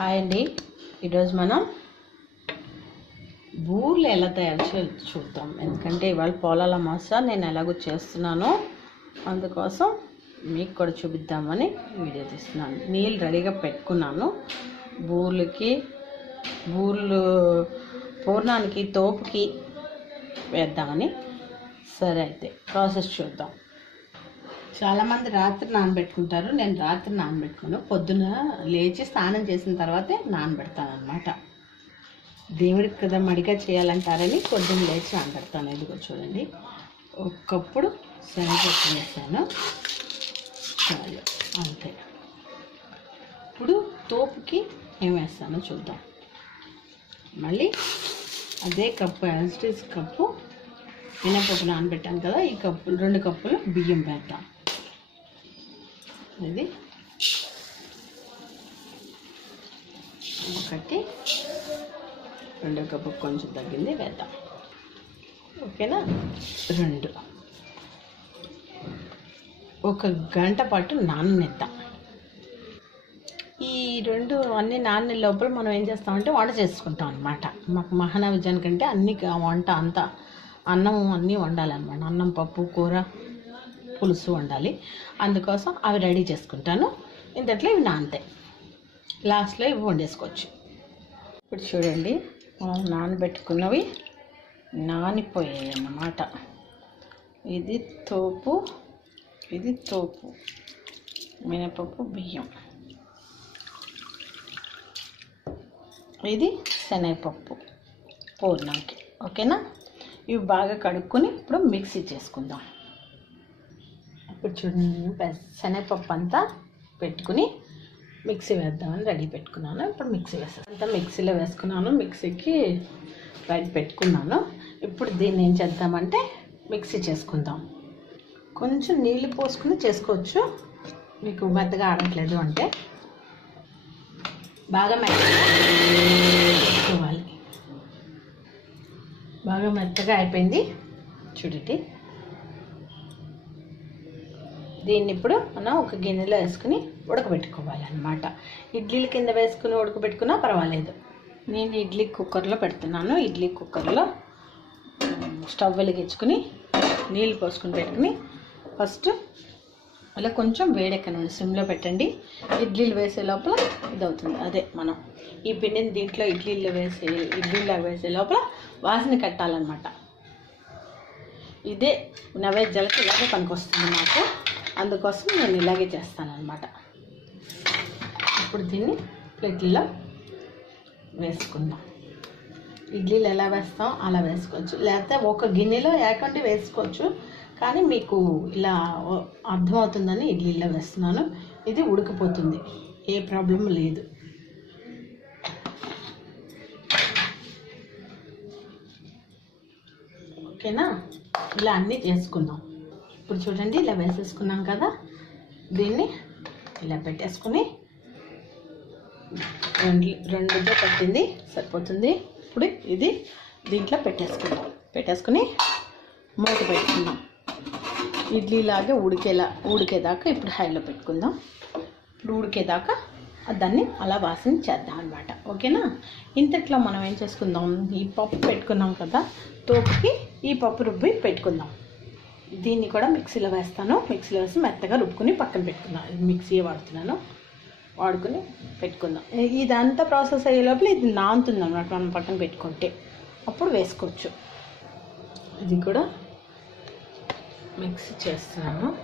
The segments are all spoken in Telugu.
హాయ్ అండి. ఈరోజు మనం బూర్లు ఎలా తయారు చే చూద్దాం. ఎందుకంటే ఇవాళ పొలాల మాస నేను ఎలాగో చేస్తున్నానో అందుకోసం మీకు కూడా చూపిద్దామని వీడియో తీస్తున్నాను. నీళ్ళు రెడీగా పెట్టుకున్నాను. బూర్లకి బూర్లు పూర్ణానికి తోపుకి వేద్దామని. సరే అయితే ప్రాసెస్ చూద్దాం. చాలామంది రాత్రి నానబెట్టుకుంటారు. నేను రాత్రి నానబెట్టుకును. పొద్దున లేచి స్నానం చేసిన తర్వాతే నానబెడతాను అనమాట దేవుడికి కదా మడిగా చేయాలంటారని పొద్దున్న లేచి నానబెడతాను. ఇదిగో చూడండి. ఒకప్పుడు శనగపప్పు వేసాను చాలు. అంతే. ఇప్పుడు తోపుకి ఏం వేస్తానో చూద్దాం. మళ్ళీ అదే కప్పు యాజిటీస్ కప్పు. మినపప్పు నానబెట్టాను కదా ఈ కప్పు రెండు కప్పులు బియ్యం పెడతాం ఇది ఒకటి. రెండో కప్పు కొంచెం తగ్గింది వేద్దాం. ఓకేనా? రెండు. ఒక గంట పాటు నాననిద్దాం. ఈ రెండు అన్ని నాన్న లోపల మనం ఏం చేస్తామంటే వంట చేసుకుంటాం అనమాట మాకు మహానవిజన్ కంటే అన్ని వంట అంతా అన్నం అన్నీ వండాలన్నమాట. అన్నం పప్పు కూర పులుసు వండాలి. అందుకోసం అవి రెడీ చేసుకుంటాను. ఇంతట్లో ఇవి నానతాయి లాస్ట్లో ఇవి వండేసుకోవచ్చు. ఇప్పుడు చూడండి మనం నానబెట్టుకున్నవి నానిపోయాయి అన్నమాట ఇది తోపు ఇది తోపు మినపప్పు బియ్యం. ఇది శనగపప్పు పూర్ణంకి. ఓకేనా? ఇవి బాగా కడుక్కొని ఇప్పుడు మిక్సీ చేసుకుందాం. ఇప్పుడు చూడండి శనగపప్పు అంతా పెట్టుకుని మిక్సీ వేద్దామని రెడీ పెట్టుకున్నాను. ఇప్పుడు మిక్సీ వేస్తాను అంతా మిక్సీలో వేసుకున్నాను. మిక్సీకి రెడీ పెట్టుకున్నాను. ఇప్పుడు దీన్ని ఏం చేద్దామంటే మిక్సీ చేసుకుందాం. కొంచెం నీళ్ళు పోసుకుని చేసుకోవచ్చు. మీకు మెత్తగా ఆడట్లేదు అంటే బాగా మెత్తగా చేసుకోవాలి. బాగా మెత్తగా అయిపోయింది. చూడండి. దీన్ని ఇప్పుడు మనం ఒక గిన్నెలో వేసుకుని ఉడకబెట్టుకోవాలన్నమాట. ఇడ్లీల కింద వేసుకుని ఉడకబెట్టుకున్నా పర్వాలేదు. నేను ఇడ్లీ కుక్కర్లో పెడుతున్నాను. ఇడ్లీ కుక్కర్లో స్టవ్ వెలిగించుకుని నీళ్ళు పోసుకుని పెట్టుకుని ఫస్ట్ అలా కొంచెం వేడెక్కనండి సిమ్లో పెట్టండి. ఇడ్లీలు వేసే లోపల ఇది అవుతుంది అదే మనం ఈ పిండిని దీంట్లో ఇడ్లీలో వేసే ఇడ్లీలో వేసే లోపల వాసన కట్టాలన్నమాట. ఇదే నైవేద్యాలకు ఇలాగే పనికొస్తుంది మాకు. అందుకోసం నేను ఇలాగే చేస్తాను అనమాట ఇప్పుడు దీన్ని ప్లేట్లలో వేసుకుందాం. ఇడ్లీలు ఎలా వేస్తాం అలా వేసుకోవచ్చు. లేకపోతే ఒక గిన్నెలో ఏకండి వేసుకోవచ్చు. కానీ మీకు ఇలా అర్థమవుతుందని ఇడ్లీలో వేస్తున్నాను. ఇది ఉడికిపోతుంది. ఏ ప్రాబ్లం లేదు. ఓకేనా? ఇలా అన్నీ చేసుకుందాం. ఇప్పుడు చూడండి ఇలా వేసేసుకున్నాం కదా. దీన్ని ఇలా పెట్టేసుకుని రెండు రెండు పట్టింది సరిపోతుంది. ఇప్పుడు ఇది దీంట్లో పెట్టేసుకుందాం. పెట్టేసుకుని మూత పెట్టుకుందాం. ఇడ్లీలాగే ఉడికేలా ఉడికేదాకా ఇప్పుడు హైలో పెట్టుకుందాం. ఇప్పుడు ఉడికేదాకా దాన్ని అలా వాసన చేద్దాం అనమాట ఓకేనా? ఇంతట్లో మనం ఏం చేసుకుందాం? ఈ పప్పు పెట్టుకున్నాం కదా తోపుకి ఈ పప్పు రుబ్బి పెట్టుకుందాం. దీన్ని కూడా మిక్సీలో వేస్తాను. మిక్సీలో వేసి మెత్తగా రుబ్బుకుని పక్కన పెట్టుకున్నాను మిక్సీ వాడుతున్నాను. వాడుకుని పెట్టుకుందాం. ఇదంతా ప్రాసెస్ అయ్యే లోపల ఇది నాంతుంది అన్నమాట మనం పక్కన పెట్టుకుంటే. అప్పుడు వేసుకోవచ్చు. ఇది కూడా మిక్స్ చేస్తున్నాను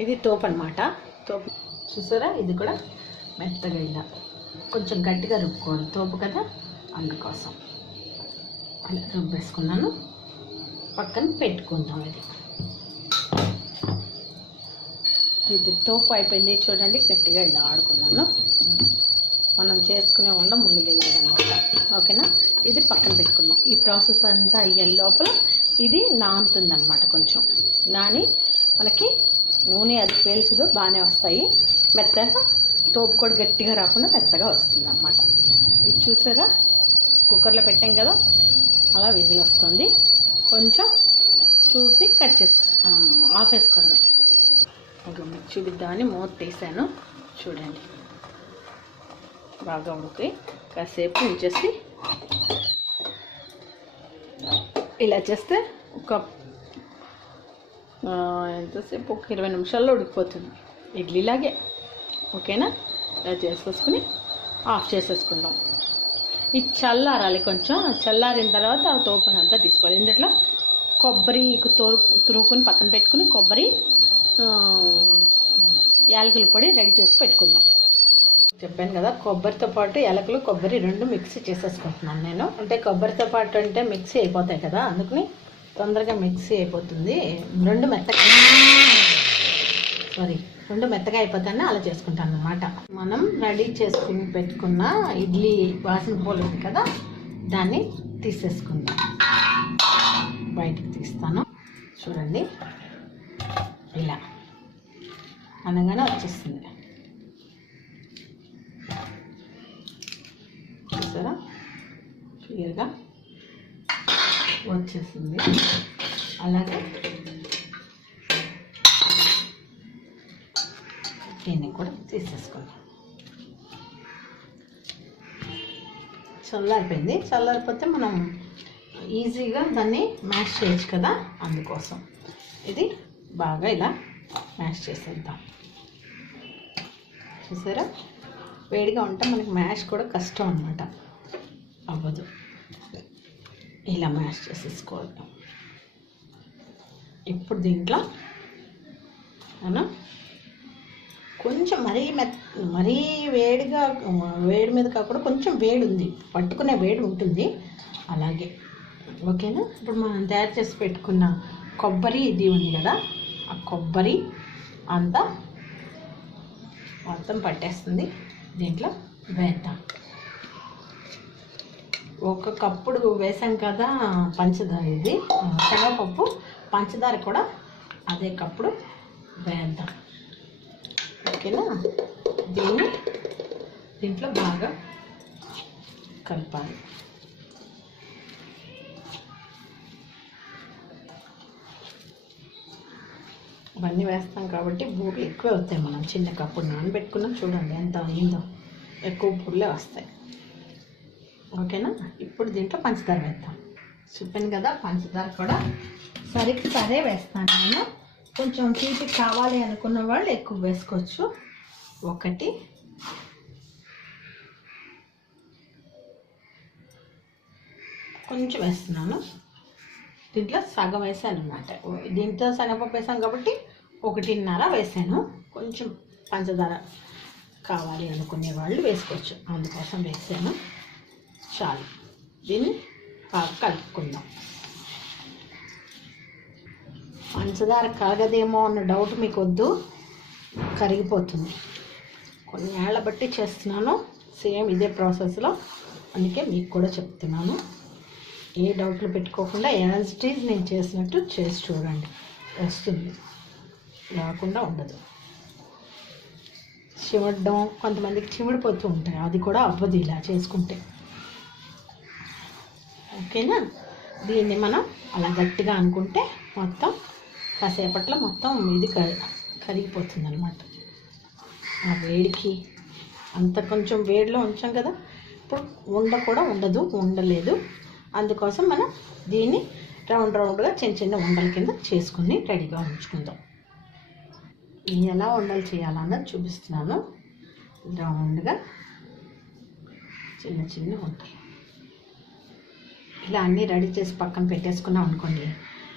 ఇది తోపు అనమాట తోపు చూసారా? ఇది కూడా మెత్తగా ఇలా కొంచెం గట్టిగా రుబ్బుకోవాలి. తోపు కదా? అందుకోసం. అలా రుబ్బేసుకున్నాను పక్కన పెట్టుకుందాం ఇది. ఇది తోపు అయిపోయింది. చూడండి గట్టిగా ఇలా ఆడుకున్నాను. మనం చేసుకునే ఉండ మునిగేదనమాట ఓకేనా? ఇది పక్కన పెట్టుకుందాం. ఈ ప్రాసెస్ అంతా అయ్యే లోపల ఇది నానుతుందన్నమాట కొంచెం. నాని మనకి నూనె అది పేల్చదు బాగానే వస్తాయి. మెత్తగా తోపు కూడా గట్టిగా రాకుండా మెత్తగా వస్తుంది అన్నమాట ఇది చూసారా? కుక్కర్లో పెట్టాం కదా అలా విజిల్ వస్తుంది కొంచెం చూసి కట్ చేసి ఆఫ్ వేసుకోవడమే ఒక మీకు చూపిద్దామని మూత తీసాను. చూడండి. బాగా ఉడికి కాసేపు ఉంచేసి ఇలా చేస్తే ఒక ఎంతసేపు? ఒక ఇరవై నిమిషాల్లో ఉడికిపోతుంది. ఇడ్లీలాగే. ఓకేనా? ఇలా చేసేసుకుని ఆఫ్ చేసేసుకుందాం. ఇది చల్లారాలి కొంచెం. చల్లారిన తర్వాత ఆ తోపని అంతా తీసుకోవాలి. ఇందులో కొబ్బరి తోరు తురుకుని పక్కన పెట్టుకుని కొబ్బరి యాలకుల పొడి రెడీ చేసి పెట్టుకుందాం. చెప్పాను కదా కొబ్బరితో పాటు యాలకులు కొబ్బరి రెండు మిక్సీ చేసేసుకుంటున్నాను నేను. అంటే కొబ్బరితో పాటు అంటే మిక్సీ అయిపోతాయి కదా అందుకని తొందరగా మిక్సీ అయిపోతుంది. రెండు మెత్తగా. సారీ. రెండు మెత్తగా అయిపోతాయని అలా చేసుకుంటాను అనమాట మనం రెడీ చేసుకుని పెట్టుకున్న ఇడ్లీ వాసన పోలేదు ఉంది కదా దాన్ని తీసేసుకుందాం. బయటకు తీస్తాను. చూడండి. ఇలా. అనగానే వచ్చేస్తుంది. చూసారా? క్లియర్గా వచ్చేసింది అలాగే దీన్ని కూడా చల్లారిపోయింది. చల్లారిపోతే మనం ఈజీగా దాన్ని మ్యాష్ చేయొచ్చు కదా అందుకోసం. ఇది బాగా ఇలా మ్యాష్ చేసేద్దాం. చూసారా? వేడిగా ఉంటే మనకి మ్యాష్ కూడా కష్టం అనమాట అవ్వదు. ఇలా మ్యాష్ చేసేసుకోవాలి. ఇప్పుడు దీంట్లో మనం కొంచెం మరీ మెత్ మరీ వేడిగా వేడి మీద కాకుండా కొంచెం వేడి ఉంది పట్టుకునే వేడి ఉంటుంది. అలాగే. ఓకేనా? ఇప్పుడు మనం తయారు చేసి పెట్టుకున్న కొబ్బరి ఇది ఉంది కదా? ఆ కొబ్బరి అంతా మొత్తం పట్టేస్తుంది. దీంట్లో వేద్దాం. ఒక కప్పుడు వేసాం కదా పంచదార ఇది. శనగపప్పు పంచదార కూడా అదే కప్పుడు వేద్దాం. ఓకేనా? దీన్ని దీంట్లో బాగా కలపాలి. ఇవన్నీ వేస్తాం కాబట్టి బూర్లు ఎక్కువ వస్తాయి మనం చిన్న కప్పుడు నానబెట్టుకున్నాం. చూడండి ఎంత అయిందో ఎక్కువ బూర్లే వస్తాయి. ఓకేనా? ఇప్పుడు దీంట్లో పంచదార వేస్తాం చెప్పాను కదా పంచదార కూడా సరికి సరే వేస్తాను నేను. కొంచెం తీపి కావాలి అనుకున్న వాళ్ళు ఎక్కువ వేసుకోవచ్చు. ఒకటి. కొంచెం వేస్తున్నాను. దీంట్లో సగం వేసాను అనమాట దీంట్లో శనగపప్పు వేసాను కాబట్టి ఒకటిన్నర వేసాను. కొంచెం పంచదార కావాలి అనుకునే వాళ్ళు వేసుకోవచ్చు. అందుకోసం వేసాను. చాలు. దీన్ని కలుపుకుందాం. పంచదార కరగదేమో అన్న డౌట్ మీకు వద్దు కరిగిపోతుంది. కొన్ని ఏళ్ళ బట్టి చేస్తున్నాను. సేమ్ ఇదే ప్రాసెస్లో అందుకే మీకు కూడా చెప్తున్నాను. ఏ డౌట్లు పెట్టుకోకుండా యాజ్ ఇట్ ఈజ్ నేను చేసినట్టు చేసి చూడండి. వస్తుంది. రాకుండా ఉండదు. చివడడం కొంతమందికి చిమిడిపోతూ ఉంటాయి. అది కూడా అవ్వదు ఇలా చేసుకుంటే. ఓకేనా? దీన్ని మనం అలా గట్టిగా అనుకుంటే మొత్తం కాసేపట్లో మొత్తం ఇది క కరిగిపోతుంది అనమాట ఆ వేడికి అంత కొంచెం వేడిలో ఉంచాం కదా ఇప్పుడు ఉండ కూడా ఉండదు ఉండలేదు. అందుకోసం మనం దీన్ని రౌండ్ రౌండ్గా చిన్న చిన్న ఉండల కింద చేసుకుని రెడీగా ఉంచుకుందాం. నేను ఎలా ఉండలు చేయాలన్నది చూపిస్తున్నాను. రౌండ్గా చిన్న చిన్న ఉండలు. ఇలా అన్నీ రెడీ చేసి పక్కన పెట్టేసుకున్నాం అనుకోండి.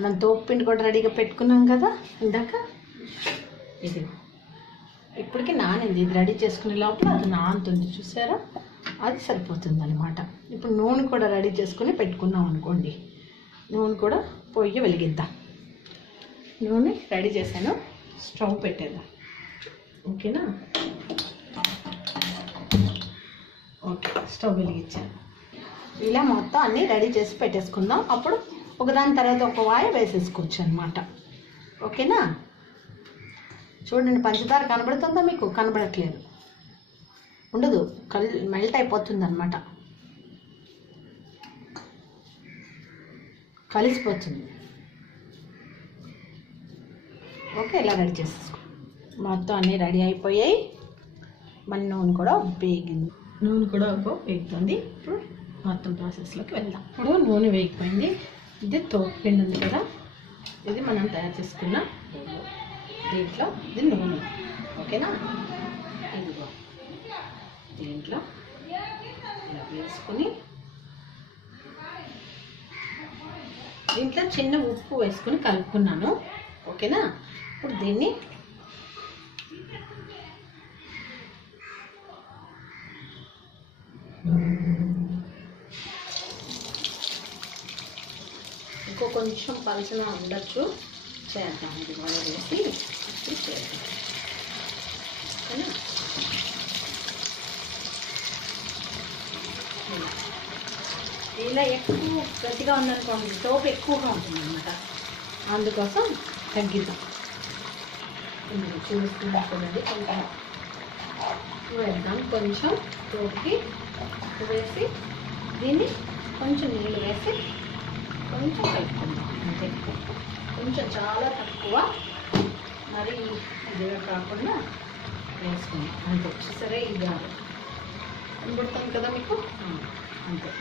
మనం తోపు కూడా రెడీగా పెట్టుకున్నాం కదా ఇందాక? ఇది. ఇప్పటికి నానింది. ఇది రెడీ చేసుకునే లోపల అది నానుతుంది. చూసారా? అది సరిపోతుంది అనమాట ఇప్పుడు నూనె కూడా రెడీ చేసుకుని పెట్టుకున్నాం అనుకోండి. నూనె కూడా పొయ్యి వెలిగిద్దాం. నూనె రెడీ చేశాను. స్టవ్ పెట్టేద్దాం. ఓకేనా? ఓకే. స్టవ్ వెలిగించాను. ఇలా మొత్తం అన్నీ రెడీ చేసి పెట్టేసుకుందాం. అప్పుడు ఒకదాని తర్వాత ఒక వాయి వేసేసుకోవచ్చు అనమాట ఓకేనా? చూడండి పంచదార కనబడుతుందా మీకు? కనబడట్లేదు. ఉండదు కల్ మెల్ట్ అయిపోతుంది అనమాట కలిసిపోతుంది. ఓకే ఇలా రెడీ చేసేసుకో. మొత్తం అన్నీ రెడీ అయిపోయాయి. మన నూనె కూడా వేగింది. నూనె కూడా ఒక వేగుతుంది. ఇప్పుడు మొత్తం ప్రాసెస్లోకి వెళ్దాం. ఇప్పుడు నూనె వేగిపోయింది. ఇది తోపిండి ఉంది కదా. ఇది మనం తయారు చేసుకున్న దీంట్లో ఇది నూనె. ఓకేనా? ఇదిగో. దీంట్లో ఇలా వేసుకొని దీంట్లో చిన్న ఉప్పు వేసుకొని కలుపుకున్నాను. ఓకేనా? ఇప్పుడు దీన్ని ఇంకో కొంచెం పలచన ఉండొచ్చు. చేద్దాం ఇది కూడా వేసి చేద్దాం. ఓకేనా ఇలా. ఎక్కువ గట్టిగా ఉందనుకోండి టోపు ఎక్కువగా ఉంటుంది అనమాట అందుకోసం తగ్గిద్దాం. చూసుకున్నది చూస్తున్నా కొంచెం వేద్దాం. కొంచెం టోపుకి వేసి దీన్ని కొంచెం నీళ్ళు వేసి కొంచెం కలుపుకుందాం. అంతే. కొంచెం చాలా తక్కువ. మరి ఇదిగా కాకుండా వేసుకుందాం. అంతే. సరే ఇది కనబడుతుంది కదా మీకు? అంతే.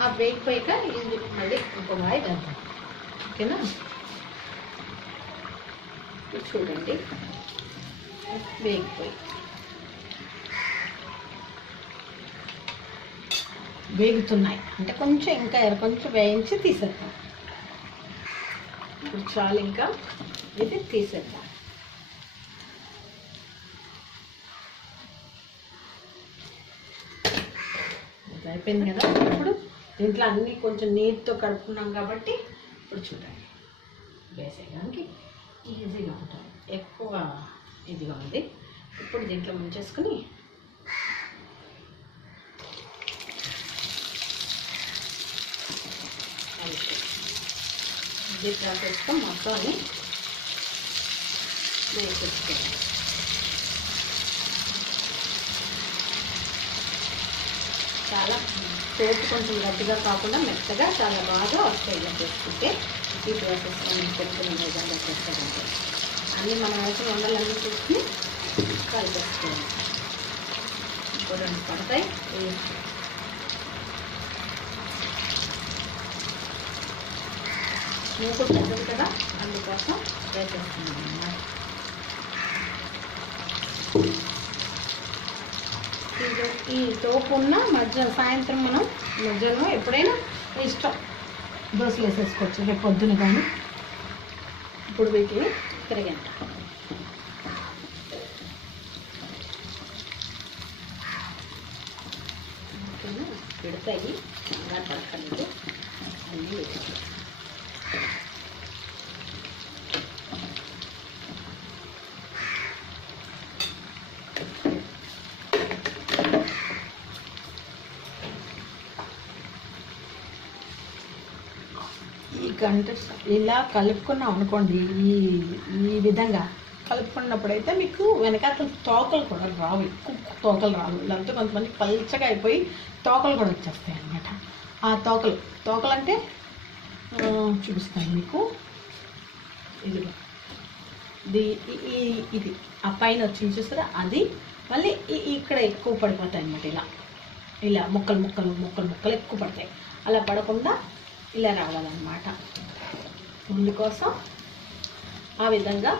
ఆ ఆ పైక ఇది మళ్ళీ ఇంకో వాయి వేద్దాం. ఓకేనా? ఇది చూడండి. వేగిపోయి వేగుతున్నాయి. అంటే కొంచెం ఇంకా ఎర్ర కొంచెం వేయించి తీసేద్దాం. ఇప్పుడు చాలు ఇంకా. ఇది తీసేద్దాం. అయిపోయింది కదా. ఇప్పుడు దీంట్లో అన్నీ కొంచెం నీటితో కడుపుకున్నాం కాబట్టి ఇప్పుడు చూడండి. వేసేయడానికి ఈజీగా ఉంటుంది. ఎక్కువ ఇదిగా ఉంది. ఇప్పుడు దీంట్లో ముంచేసుకుని అంతే. ఇది ప్రాసెస్తో మొత్తం అన్ని వేసేసుకోవాలి చాలా పేస్ట్ కొంచెం గట్టిగా కాకుండా మెత్తగా చాలా బాగా వస్తాయి ఇలా చేసుకుంటే. ఈ ప్రాసెస్ మనం కొంచెం విధంగా చేస్తారంటే అన్నీ మనం వేసిన వండలన్నీ చూసుకుని కలిపేసుకోవాలి. ఇంకో రెండు పడతాయి. ఇవి మూకుడు పెద్దది కదా అందుకోసం వేసేస్తున్నాం అన్నమాట ఈ తోపు ఉన్న మధ్య సాయంత్రం మనం మధ్యాహ్నం ఎప్పుడైనా ఇష్టం. దోశలు వేసేసుకోవచ్చు రేపు పొద్దున కానీ. ఇప్పుడు వీటిని తిరగంట పెడతాయి. కంగారు పడక్కర్లేదు అన్నీ ఈ గంట ఇలా కలుపుకున్నాం అనుకోండి ఈ ఈ విధంగా కలుపుకున్నప్పుడైతే మీకు వెనకాల తోకలు కూడా రావు ఎక్కువ తోకలు రావు. లేకపోతే కొంతమంది పల్చగా అయిపోయి తోకలు కూడా వచ్చేస్తాయి అన్నమాట. ఆ తోకలు తోకలు అంటే చూపిస్తాను మీకు. ఇదిగో. ఇది ఈ- ఇది. ఆ పైన వచ్చింది చూస్తారా అది మళ్ళీ ఇక్కడ ఎక్కువ పడిపోతాయి అన్నమాట ఇలా. ఇలా ముక్కలు ముక్కలు ముక్కలు ముక్కలు ఎక్కువ పడతాయి. అలా పడకుండా ఇలా రావాలన్నమాట ముందు కోసం ఆ విధంగా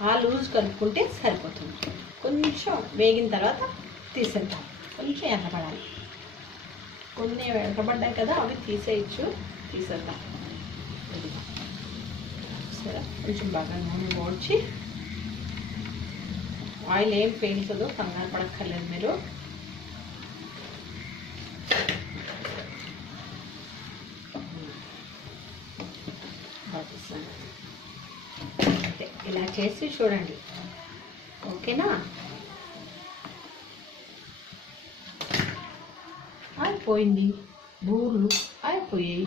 ఆ లూజ్ కలుపుకుంటే సరిపోతుంది. కొంచెం వేగిన తర్వాత తీసేద్దాం. కొంచెం ఎర్రపడాలి కొన్ని ఎర్రపడ్డాయి కదా అవి తీసేయచ్చు. తీసేద్దాం. సరే కొంచెం బాగా నూనె ఓడ్చి ఆయిల్ ఏం పేలుతుందో కంగారు పడక్కర్లేదు మీరు పాకిస్తాన్ అంతే ఇలా చేసి చూడండి. ఓకేనా? అయిపోయింది. బూర్లు అయిపోయాయి.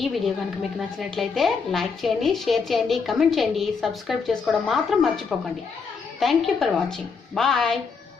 ఈ వీడియో కనుక మీకు నచ్చినట్లయితే లైక్ చేయండి షేర్ చేయండి కమెంట్ చేయండి సబ్స్క్రైబ్ చేసుకోవడం మాత్రం మర్చిపోకండి. Thank you for watching. Bye.